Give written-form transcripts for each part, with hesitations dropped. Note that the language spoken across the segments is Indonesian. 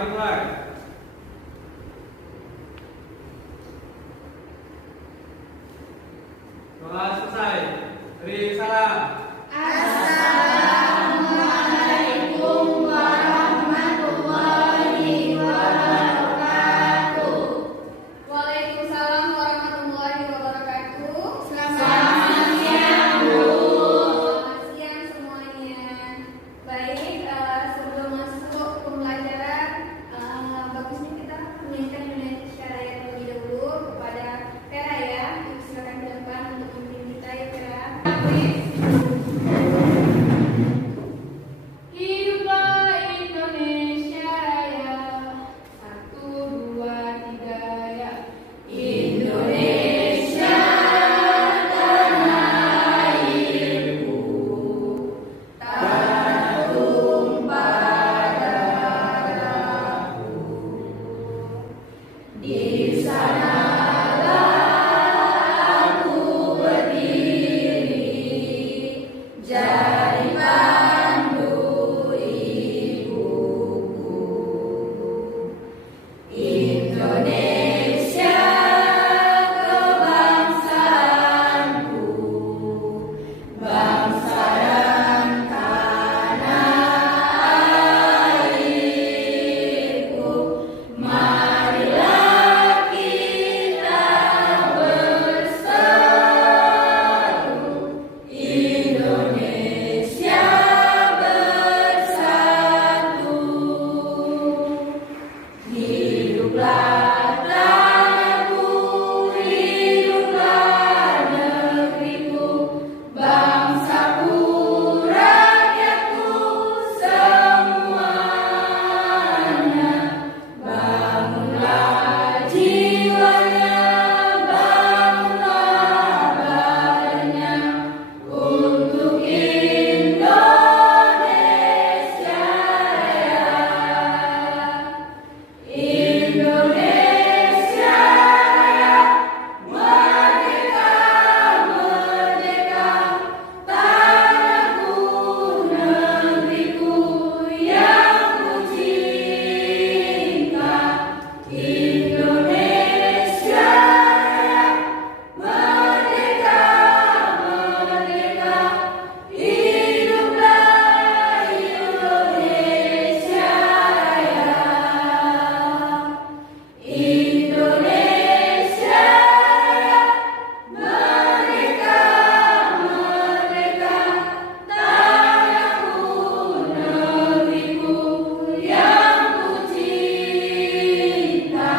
dimulai. Doa selesai. Beri salam. Assalamualaikum warahmatullahi wabarakatuh. Waalaikumsalam warahmatullahi wabarakatuh. Selamat siang, Bu. Selamat siang semuanya. Baik, sebelum masuk pembelajaran, bagusnya kita menyanyikan Indonesia Raya terlebih dahulu kepada Vera ya. Silakan ke depan untuk memimpin kita ya Vera. Hiduplah Indonesia Raya. 1, 2, 3 ya. Indonesia tanah airku, tak tumpah darahku. Di sanalah aku berdiri, jadi pandu ibuku. Indonesia kebangsaanku, bangsa dan tanah airku. Marilah kita bersatu, Indonesia bersatu. Hiduplah tanahku, hiduplah negeriku, bangsaku, rakyatku semuanya. Bangunlah jiwanya, bangunlah badannya untuk Indonesia Raya. Indonesia Raya, merdeka, merdeka, tanahku, negeriku yang ku cinta. Indonesia Raya, merdeka, merdeka, hiduplah Indonesia Raya. Indonesia Raya, merdeka, merdeka, tanahku, negeriku yang ku cinta.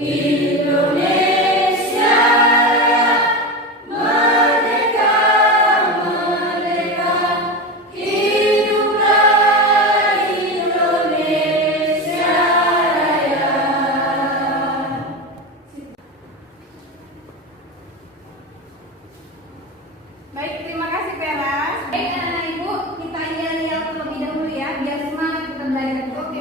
Indonesia Raya, merdeka, merdeka, hiduplah Indonesia Raya. Baik, terima kasih Vera. Baik anak-anak ibu, kita yel-yel terlebih dahulu ya, biar semangat kita belajar. Oke?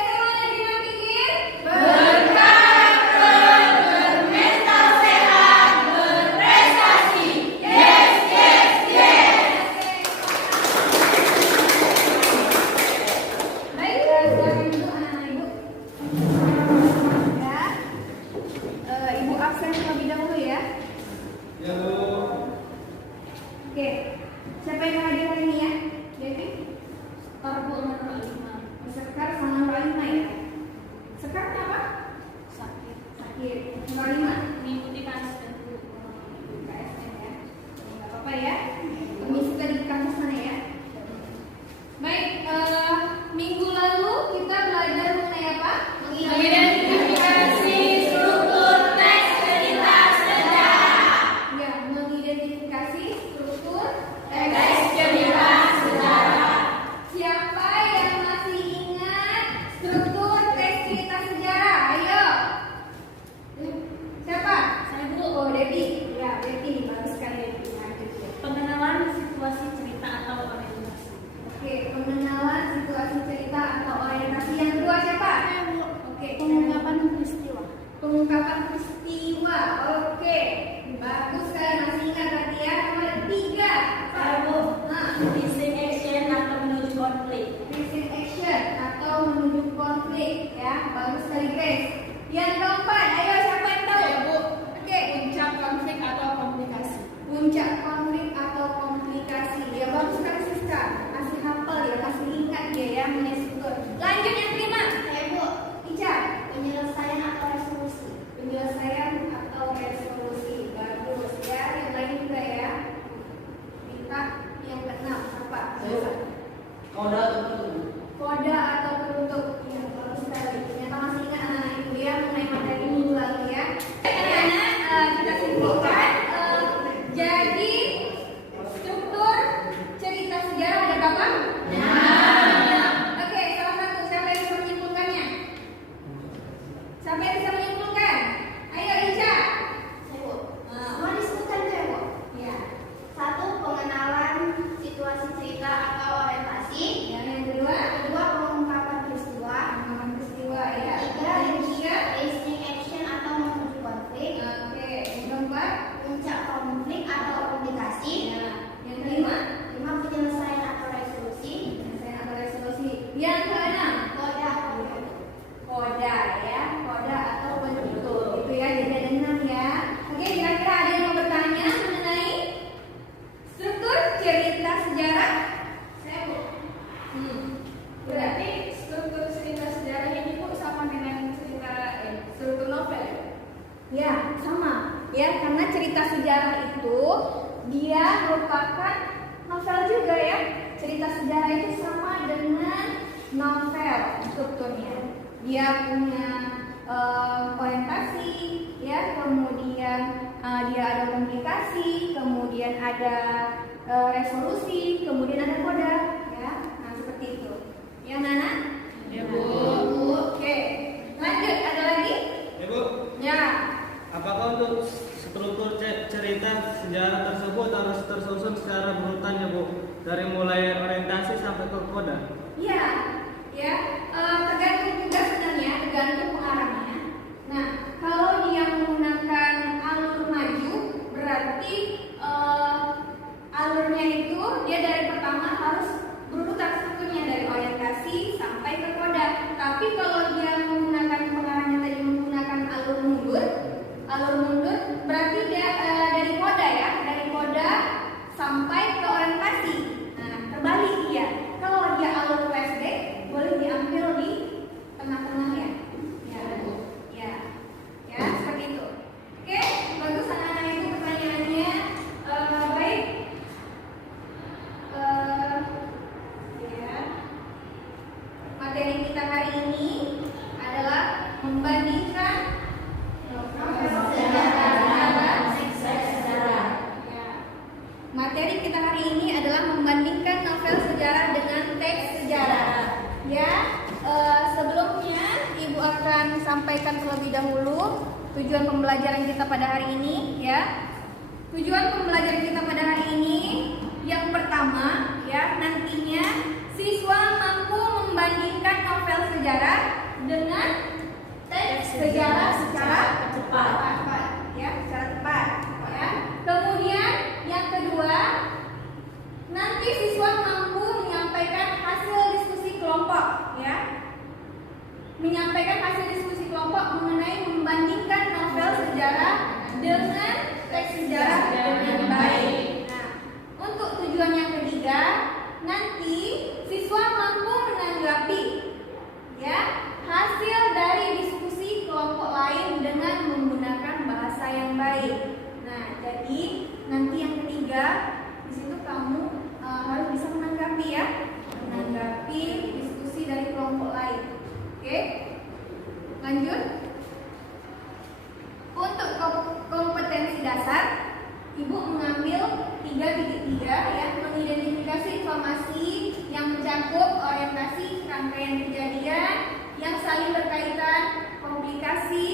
Semuanya gimana pikir? Berkarakter, bermental sehat, berprestasi. Yes, yes, yes. Baik, silakan dulu anak-anak ibu. Ya. Ibu absen terlebih dahulu ya. Ya, Bu. Oke. Siapa yang hadir hari ini ya? Devi? Tarbu nomor 5. Sekar sama nomor 5 ya? Sekar kenapa? Sakit. Sakit. Nomor 5? Mengikuti KSN. KSN ya. Nggak apa-apa ya. Permisi tadi ke kampus mana ya? Baik, minggu lalu kita belajar mengenai apa? Mengidentifikasi struktur teks cerita sejarah. Ya, mengidentifikasi struktur Teks cerita sejarah. Siapa yang masih ingat struktur teks cerita sejarah? Ayo. Siapa? Saya Bu. Oh, Devi. Ya, Devi. Bagus sekali Devi. Lanjut ya. Pengenalan situasi cerita atau orientasi. Oke, pengenalan situasi cerita atau orientasi. Yang kedua siapa? Oke. Pengungkapan peristiwa. Pengungkapan peristiwa. Oke. Bagus sekali, masih ingat berarti ya. Nomor 3. Saya Bu. Nah, Missing action atau menuju konflik. missing action. Yang keempat, ayo siapa yang tahu? Saya, Bu. Oke. Puncak konflik atau komplikasi. Puncak konflik atau komplikasi. Ya bagus sekali Siska. Masih hafal ya, masih ingat dia ya mengenai struktur. Lanjut yang kelima. Saya, Bu. Ica. Penyelesaian atau resolusi. Penyelesaian atau resolusi. Bagus ya. Yang lain juga ya. Kita yang keenam apa? Koda atau penutup? Koda atau penutup. Ya bagus sekali. Ternyata masih ingat anak-anak ibu ya mengenai materi minggu lalu ya. Anak-anak kita simpulkan. Jadi struktur cerita sejarah ada berapa? Oke, salah satu siapa yang bisa menyimpulkannya? Siapa yang bisa menyimpulkan? Ayo Ica. Saya, Bu. Mau disebutkan ya, Bu? Ya. 1. Pengenalan situasi cerita atau orientasi. Yang kedua, 2. Pengungkapan peristiwa. pengembangan peristiwa ya. 3. Yang ketiga, Listening action atau menuju konflik. oke. Yang keempat, Puncak konflik atau komplikasi. ya. Yang kelima, 5. Penyelesaian atau resolusi. penyelesaian atau resolusi. Yang keenam, Koda atau penutup. koda ya, koda atau penutup. Itu ya, jadi ada 6 ya. Oke, kira-kira ada yang mau bertanya mengenai struktur cerita sejarah? Saya, Bu. Berarti struktur cerita sejarah ini, Bu, sama dengan cerita struktur novel. ya, sama. Ya, karena cerita sejarah itu dia merupakan novel juga ya. Cerita sejarah itu sama dengan novel strukturnya. Dia punya orientasi, ya, kemudian dia ada komplikasi, kemudian ada resolusi, kemudian ada koda, ya. Nah seperti itu. Ya, Nana? Ya, Bu. Oke, lanjut. Ada lagi? Ya Bu, Ya. apakah untuk struktur cerita sejarah tersebut harus tersusun secara berurutan ya Bu? Dari mulai orientasi sampai ke koda? Iya, ya, tergantung juga sebenarnya, tergantung pengarangnya. Nah, kalau dia menggunakan alur maju, berarti alurnya itu dia dari pertama harus berurutan strukturnya dari orientasi sampai ke koda. Tapi kalau dia menggunakan pengarangnya tadi menggunakan alur mundur berarti dia dari koda ya, dari koda sampai ke orientasi. Nah, terbalik dia. Kalau dia alur flashback, boleh diambil di tengah-tengah ya. Ya, ya, ya seperti itu. Oke, bagus anak-anak itu pertanyaannya. Baik. Ya. Materi kita hari ini adalah membandingkan materi kita hari ini adalah membandingkan novel sejarah dengan teks sejarah. Ya, sebelumnya Ibu akan sampaikan terlebih dahulu tujuan pembelajaran kita pada hari ini. Ya, tujuan pembelajaran kita pada hari ini yang pertama, ya, nantinya siswa mampu membandingkan novel sejarah dengan teks sejarah secara cepat. Ya, secara tepat. Ya. Kemudian yang kedua, nanti siswa mampu menyampaikan hasil diskusi kelompok, ya. Menyampaikan hasil diskusi kelompok mengenai membandingkan novel sejarah dengan teks sejarah dengan baik. Nah, untuk tujuan yang ketiga, nanti siswa mampu menanggapi, ya, hasil dari diskusi kelompok lain dengan menggunakan bahasa yang baik. Nah, jadi nanti yang ketiga di situ kamu harus bisa menanggapi ya, menanggapi diskusi dari kelompok lain. Oke, lanjut. Untuk kompetensi dasar, Ibu mengambil 3.3 ya, mengidentifikasi informasi yang mencakup orientasi rangkaian kejadian yang saling berkaitan, komplikasi,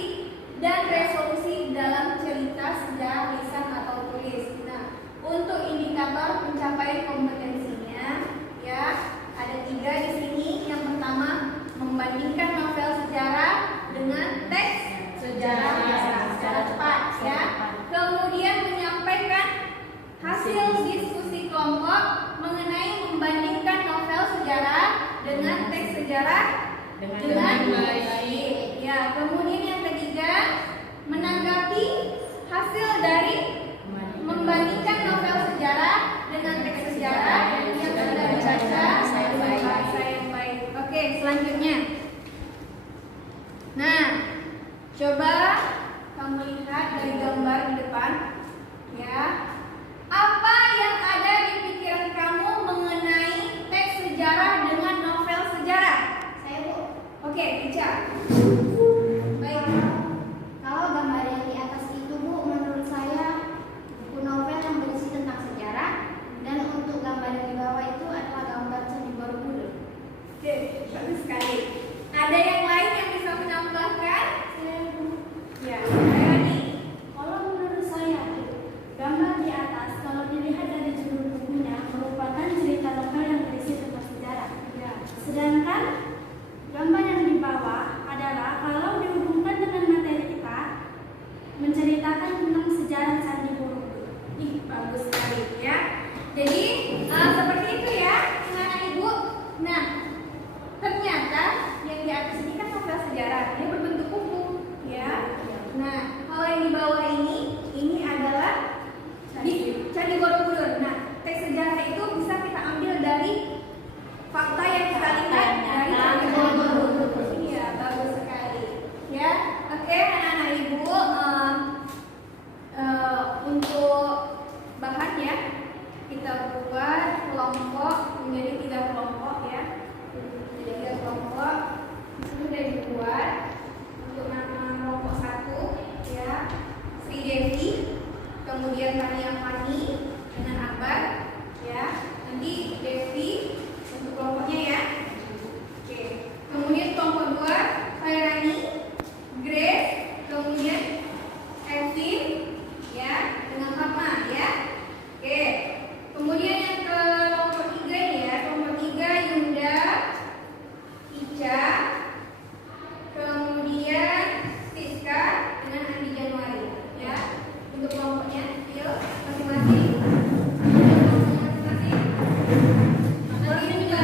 dan resolusi dalam cerita sejarah lisan atau tulis. Nah, untuk indikator pencapaian kompetensinya, ya, ada 3 di sini. Yang pertama, membandingkan novel sejarah dengan teks sejarah secara cepat, ya. Kemudian menyampaikan hasil diskusi kelompok mengenai membandingkan novel sejarah dengan teks sejarah dengan baik. Ya, kemudian yang dan menanggapi hasil dari membandingkan novel sejarah dengan teks sejarah yang sudah dibaca dalam bahasa yang baik. Oke, selanjutnya. Nah, coba kamu lihat dari gambar di depan, ya. Apa yang ada di pikiran kamu mengenai teks sejarah dengan novel sejarah? Saya, Bu. Oke, Ica. Baik. Kalau gambar yang di atas itu, Bu, menurut saya buku novel yang berisi tentang sejarah, dan untuk gambar yang di bawah itu adalah gambar Candi Borobudur. Oke, bagus sekali. Ada yang lain yang bisa menambahkan? Saya, Bu. Ya, Rani. Kalau menurut saya, Bu, gambar di atas kalau dilihat dari judul bukunya merupakan cerita lokal yang berisi tentang sejarah. Ya. Sedangkan gambar yang di bawah adalah kalau dihubungkan dengan materi kita menceritakan tentang sejarah Candi Borobudur. Ih, bagus sekali ya. Jadi seperti itu ya, anak ibu. Nah, ternyata yang di atas ini kan novel sejarah, dia berbentuk buku, ya. Nah, kalau yang di bawah ini adalah Candi Borobudur. Nah, teks sejarah itu bisa kita ambil dari fakta yang kita lihat dari Candi Borobudur. Iya, bagus sekali. Ya, oke anak-anak ibu. Untuk bahan ya, kita buat kelompok menjadi 3 kelompok ya. Jadi 3 kelompok sudah dibuat. Untuk nama kelompok 1 ya, Sri Devi, kemudian Tania Fani dengan Akbar ya. Nanti Devi untuk kelompoknya ya. Oke. Kemudian kelompok 2 Rani, Grace, kemudian Evin ya dengan Fatma ya. Oke. Kemudian yang kelompok 3 ini ya, kelompok 3 Yunda, Ica, kemudian Siska dengan Andi Januari ya. Untuk kelompoknya, yuk masing-masing. Masing-masing. Nanti ini juga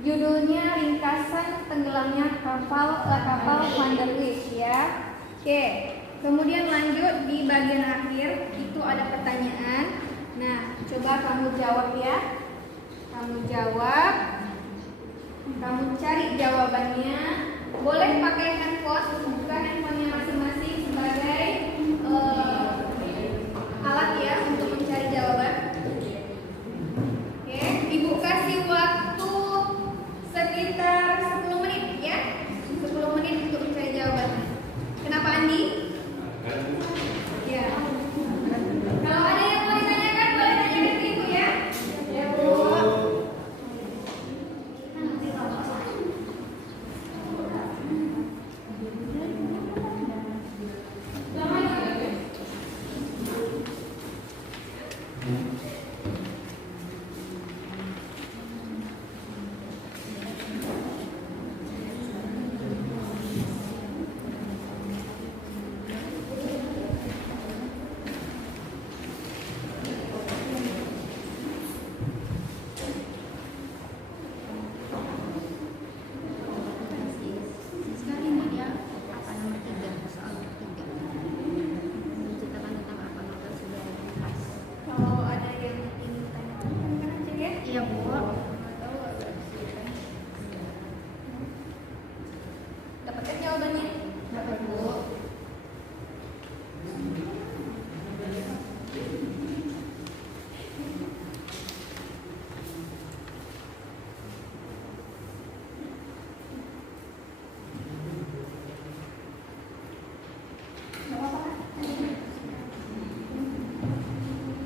judulnya ringkasan tenggelamnya kapal Van der Wijk ya. Oke, kemudian lanjut di bagian akhir itu ada pertanyaan. Nah, coba kamu jawab ya. Kamu jawab. Kamu cari jawabannya. Boleh pakai handphone, buka handphonenya masing-masing sebagai alat ya untuk mencari jawaban. Oke, Ibu kasih waktu sekitar 10 menit ya. 10 menit untuk mencari jawabannya. Kenapa Andi? Ya. Kalau ada yang mau ditanyakan, boleh tanyakan ke Ibu ya. Ya, Bu.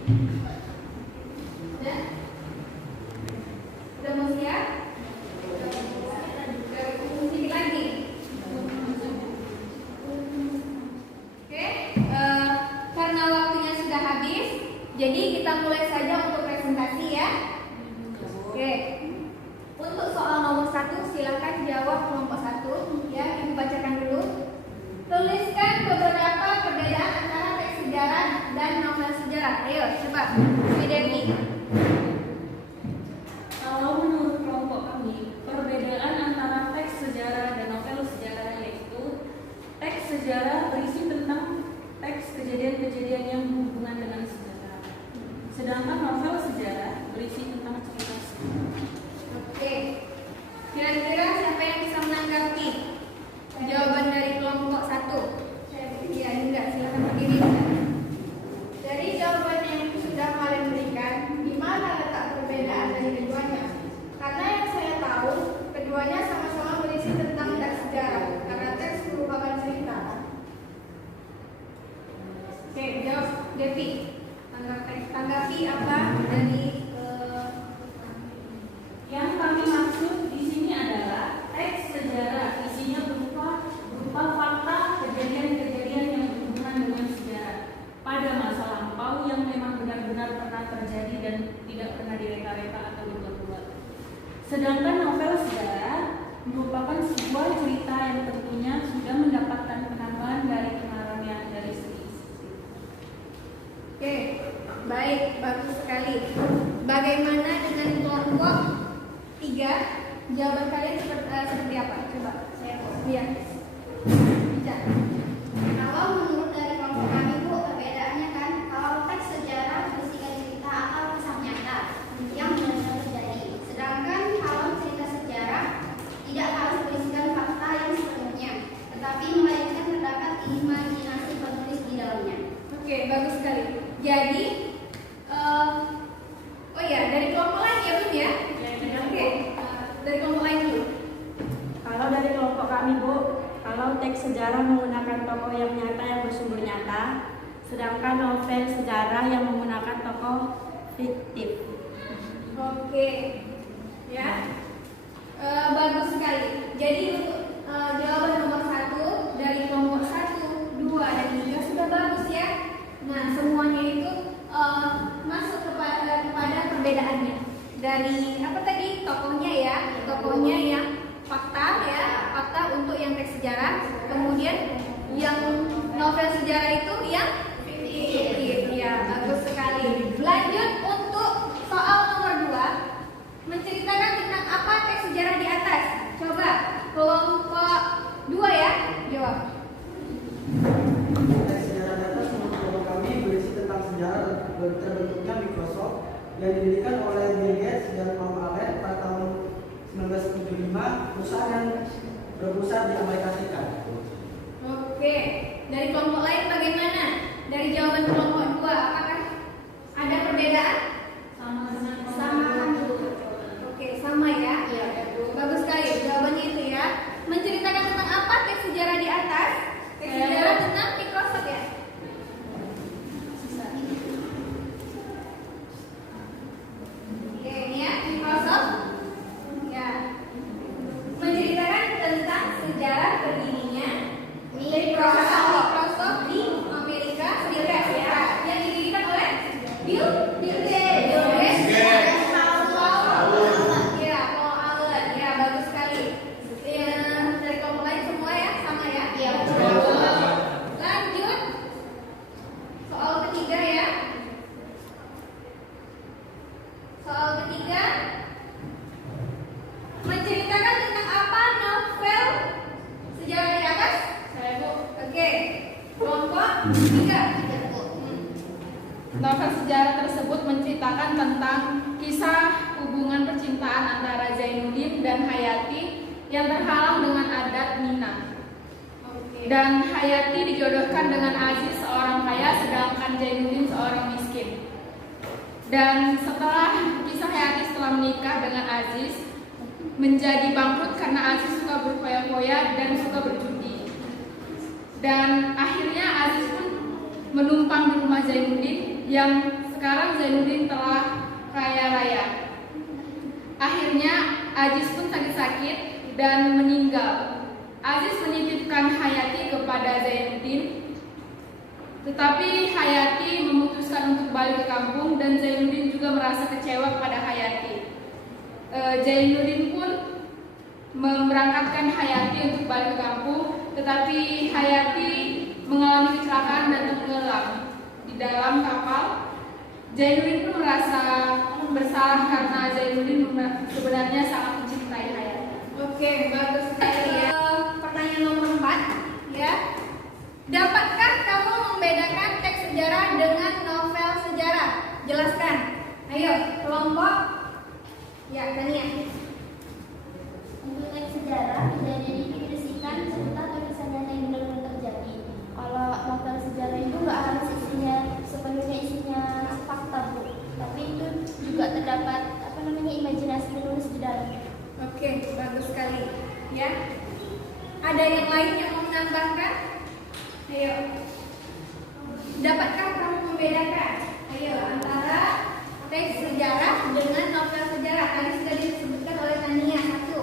Udah? Udah mau siap? Sedikit lagi. Oke, karena waktunya sudah habis, jadi kita mulai saja untuk presentasi ya. Oke, untuk soal nomor 1 silakan jawab kelompok 1 ya, Ibu bacakan dulu. Tuliskan beberapa perbedaan antara teks sejarah dan novel sejarah. Ayo, coba, Bu Devi. Kalau menurut kelompok kami, perbedaan antara teks sejarah dan novel sejarah yaitu teks sejarah berisi tentang teks kejadian-kejadian yang berhubungan dengan sejarah. Sedangkan novel sejarah berisi tentang cerita sejarah. Oke, kira-kira siapa yang bisa menanggapi jawaban dari kelompok 1? Ya, enggak, silakan berdiri. Dari jawaban yang sudah kalian berikan, di mana letak perbedaan dari keduanya? Karena yang saya tahu, keduanya sama-sama berisi tentang teks sejarah, karena teks merupakan cerita. Oke, jawab Devi. Tanggapi apa dari Yang kami maksud di sini adalah teks sejarah isinya berupa fakta kejadian-kejadian yang berhubungan dengan sejarah pada masa lampau yang memang benar-benar pernah terjadi dan tidak pernah direka-reka atau dibuat-buat. Sedangkan novel sejarah merupakan sebuah cerita yang tentunya sudah mendapatkan penambahan dari kenalan yang dari segi. Oke, baik, bagus sekali. Bagaimana dengan kelompok 3? Jawaban kalian seperti apa? Coba saya lihat. Bicara. Kalau menurut dari kelompok kami Bu, perbedaannya kan kalau teks sejarah berisikan cerita atau kisah nyata yang benar-benar terjadi. Sedangkan kalau cerita sejarah tidak harus berisikan fakta yang sepenuhnya, tetapi melainkan terdapat imajinasi penulis di dalamnya. Oke, bagus sekali. Jadi, oh ya, dari kelompok lain ya belum ya? Oke, dari kelompok lain dulu. Kalau dari kelompok kami Bu, kalau teks sejarah menggunakan tokoh yang nyata yang bersumber nyata, sedangkan novel sejarah yang menggunakan tokoh fiktif. Oke, ya, bagus sekali. Jadi untuk jawaban nomor 1 dari kelompok 1, 2, dan 3 sudah bagus ya. Nah, semuanya itu masuk kepada perbedaannya. Dari apa tadi tokohnya ya, tokohnya yang fakta ya, fakta untuk yang teks sejarah. Kemudian yang novel sejarah itu yang fiktif. Ya, bagus sekali. Lanjut untuk soal nomor 2, menceritakan tentang apa teks sejarah di atas. Coba kelompok 2 ya, jawab. Teks sejarah di atas menurut kelompok kami berisi tentang sejarah terbentuknya Microsoft yang didirikan oleh Bill Gates dan Tom Allen pada tahun 1975, perusahaan yang berpusat di Amerika Serikat. Oke, dari kelompok lain bagaimana? Dari jawaban kelompok 2, apakah ada perbedaan? Sama. Oke, sama ya. Iya, bagus sekali jawabannya itu ya. Menceritakan tentang apa teks sejarah di atas? Teks sejarah tentang Microsoft ya. Oke, ini ya Microsoft. Ya. Menceritakan tentang sejarah berdirinya dari perusahaan Microsoft di Amerika Serikat ya, yang didirikan oleh Bill Gates. Ya, Paul Allen. Ya, bagus sekali. Ya, dari kelompok lain semua ya, sama ya. Iya. Lanjut soal ketiga ya. Soal ketiga, menceritakan tentang apa novel sejarah di atas? Saya Bu. Oke, kelompok 3. Novel sejarah tersebut menceritakan tentang kisah hubungan percintaan antara Zainuddin dan Hayati yang terhalang dengan adat Minang. Dan Hayati dijodohkan dengan Aziz, seorang kaya, sedangkan Zainuddin seorang miskin. Dan setelah kisah Hayati setelah menikah dengan Aziz menjadi bangkrut karena Aziz suka berfoya-foya dan suka berjudi. Dan akhirnya Aziz pun menumpang di rumah Zainuddin yang Sekarang Zainuddin telah kaya raya. Akhirnya Aziz pun sakit-sakit dan meninggal. Aziz menitipkan Hayati kepada Zainuddin, tetapi Hayati memutuskan untuk balik ke kampung dan Zainuddin juga merasa kecewa kepada Hayati. Zainuddin pun memberangkatkan Hayati untuk balik ke kampung, tetapi Hayati mengalami kecelakaan dan tenggelam di dalam kapal. Zainuddin pun merasa bersalah karena Zainuddin sebenarnya sangat mencintai Hayati. Oke, bagus sekali ya. Pertanyaan nomor 4 ya. Dapatkah kamu membedakan teks sejarah dengan novel sejarah? Jelaskan. Ayo, kelompok. Ya, Tania. Untuk teks sejarah, kejadian ini berisikan cerita atau kisah nyata yang benar-benar terjadi. Kalau novel sejarah itu nggak harus sepenuhnya isinya fakta, Bu. Tapi itu juga terdapat imajinasi penulis di dalamnya. Oke, bagus sekali. Ya. Ada yang lain yang mau menambahkan? Ayo. Dapatkah kamu membedakan? Ayo, antara teks sejarah dengan novel sejarah. Tadi sudah disebutkan oleh Tania satu.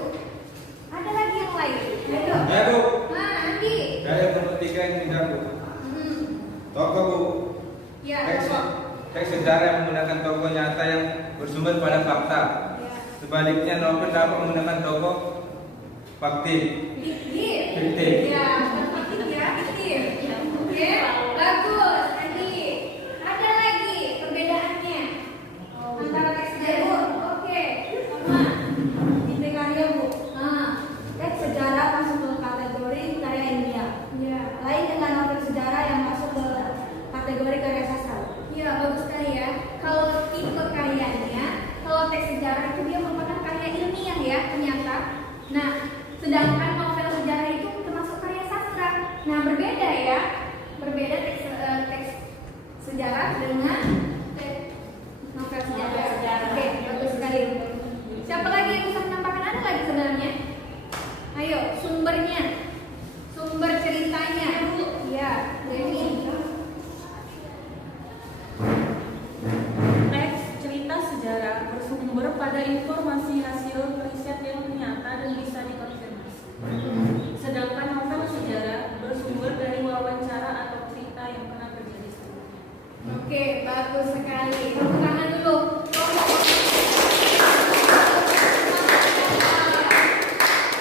Ada lagi yang lain? Ayo. Ya, Bu. Nah, Andi. Dari yang nomor 3 ini tidak, Bu. Tokoh, Bu. Ya, Teks sejarah yang menggunakan tokoh nyata yang bersumber pada fakta. Ya. Sebaliknya novel dapat menggunakan tokoh fiktif. Fiktif. Ya, fiktif ya, fiktif. Oke, bagus. Andi. Ada lagi perbedaannya antara teks sejarah. Oke, sama. Ini karya, Bu. Nah, teks sejarah masuk ke kategori karya ilmiah. Ya. Lain dengan novel sejarah yang masuk ke kategori karya sastra. Iya, bagus sekali ya. Kalau tipe karyanya, kalau teks sejarah itu dia merupakan karya ilmiah ya, ternyata. Nah, sedangkan novel sejarah itu termasuk karya sastra. Nah, berbeda ya. Berbeda teks sejarah dengan novel sejarah. Oke, bagus sekali. Siapa lagi yang bisa menambahkan? Ada lagi sebenarnya? Ayo, sumbernya. Sumber ceritanya. Ya, Dewi. Teks cerita sejarah bersumber pada informasi hasil riset yang nyata dan bisa dikonfirmasi. Sedangkan novel sejarah bersumber dari wawancara atau cerita yang pernah terjadi sebelumnya. Oke, bagus sekali. Tepuk tangan dulu.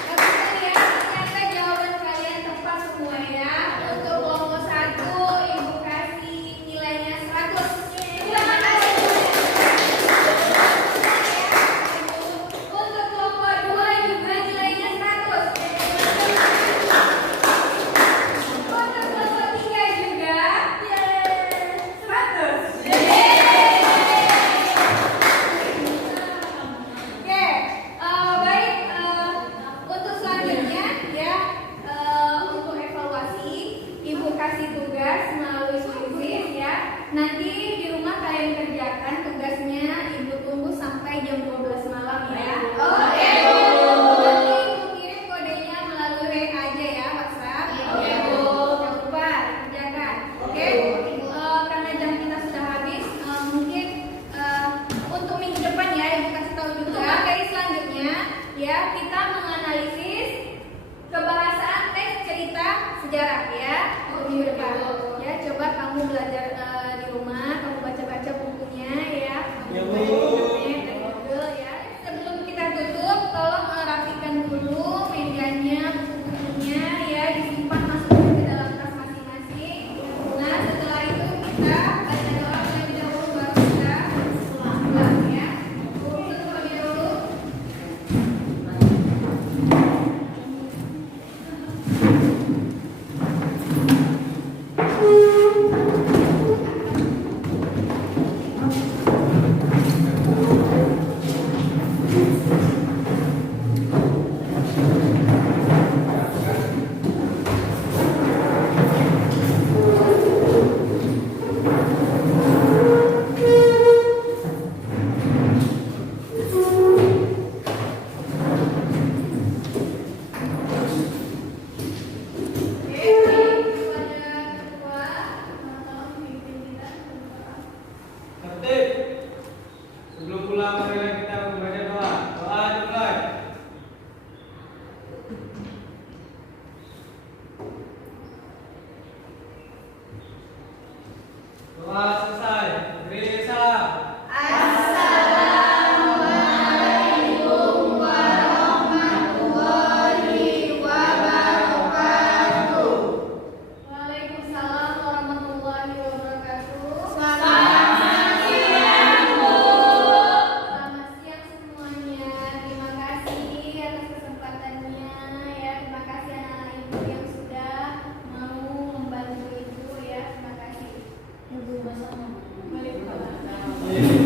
Bagus sekali ya. Ternyata jawaban kalian tepat semua ya. Untuk kelompok 1, Ibu kasih nilainya 100. Untuk kelompok 2 juga nilainya 100. Untuk kelompok 3 juga 100. Oke, baik. Untuk selanjutnya ya, untuk evaluasi, Ibu kasih tugas melalui kuis ya. Nanti di rumah kalian kerjakan tugasnya. Ibu tunggu sampai jam 12 malam ya. Oke. Nanti Ibu kirim kodenya melalui WA aja ya, WhatsApp. Iya, Bu. Jangan lupa dikerjakan. Oke. Karena jam kita sudah habis, mungkin untuk minggu depan ya Ibu kasih tahu juga. Materi selanjutnya ya, kita menganalisis kebahasaan teks cerita sejarah ya untuk minggu depan. Ya, coba kamu belajar di rumah, kamu baca-baca bukunya ya. Ya, Kamu Bu. baca internet dan Google ya. Sebelum kita tutup, tolong rapikan dulu mejanya, buku-bukunya ya, disimpan masukkan ke dalam tas masing-masing. Nah, setelah itu kita baca doa terlebih dahulu baru kita pulang ya. Tutup terlebih dahulu. Doa selesai. Beri salam. Assalamualaikum warahmatullahi wabarakatuh. Waalaikumsalam warahmatullahi wabarakatuh. Selamat siang, Bu. Selamat siang semuanya. Terima kasih atas kesempatannya ya. Terima kasih anak-anak ibu yang sudah mau membantu ibu ya. Terima kasih. Ibu Basama. Waalaikumsalam. Iya.